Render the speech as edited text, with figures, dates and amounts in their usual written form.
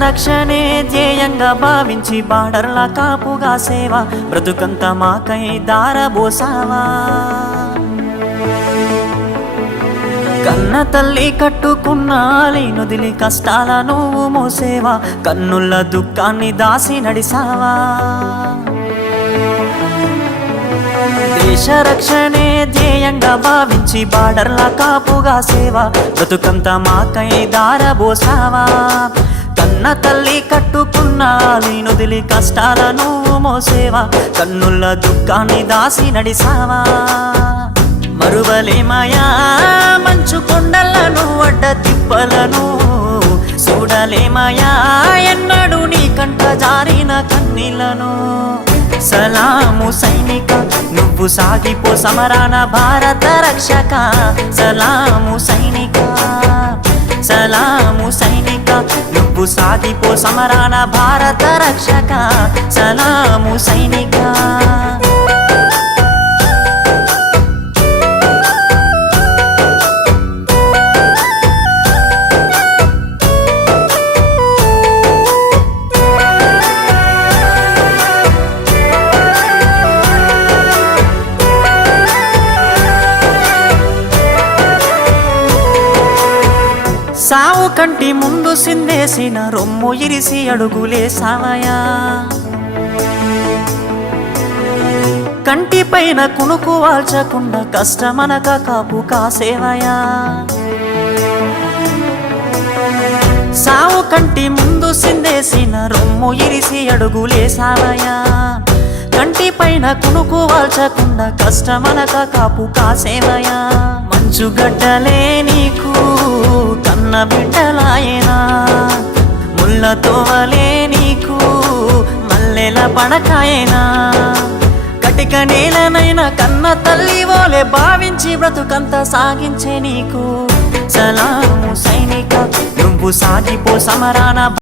రక్షణే ధ్యేయంగా భావించి బార్డర్ల కాపుగా సేవ బ్రతుకంత మాకై దారబోసావా కన్న తల్లి కట్టుకున్న లేనొదిలి కష్టాల నువ్వు మోసేవా కన్నుల దుఃఖాన్ని దాసి నడిసావా దేశ రక్షణే ధ్యేయంగా భావించి బార్డర్ల కాపుగా సేవ బ్రతుకంత మాకై దారబోసావా కన్న తల్లి కట్టుకున్న లేనొదిలి కష్టాల నువ్వు మోసేవా కన్నుల దుఃఖాన్ని దాసి నడిసావా మరువలేమయా మంచు కొండలను అడ్డ తిప్పలను చూడలేమయా ఎన్నడూ నీ కంట జారిన కన్నీళ్లను సలాము సైనిక నువ్వు సాగిపో సమరాన భారత రక్షక సలాము సైనిక సలాము సైనిక నువ్వు సాగిపో సమరాన భారత రక్షక సలాము సైనిక సావు కంటి ముందు సిందేసిన రొమ్ము ఇరిసి అడుగులేసావయా కంటి పైన కునుకు వాల్చకుండా కష్టమనక కాపు కాసేవయా సావు కంటి ముందు సిందేసిన రొమ్ము ఇరిసి అడుగులేసావయా కంటి పైన కునుకు వాల్చకుండా కష్టమనక కాపు కాసేవయా మంచుగడ్డలే నీకు కన్న బిడ్డలాయనా ముళ్ళతో వలే నీకు మల్లెల పడకాయనా కటిక నేలనైనా కన్న తల్లి ఓలే భావించి బ్రతుకంత సాగించే నీకు సలాము సైనిక నువ్వు సాగిపో సమరాన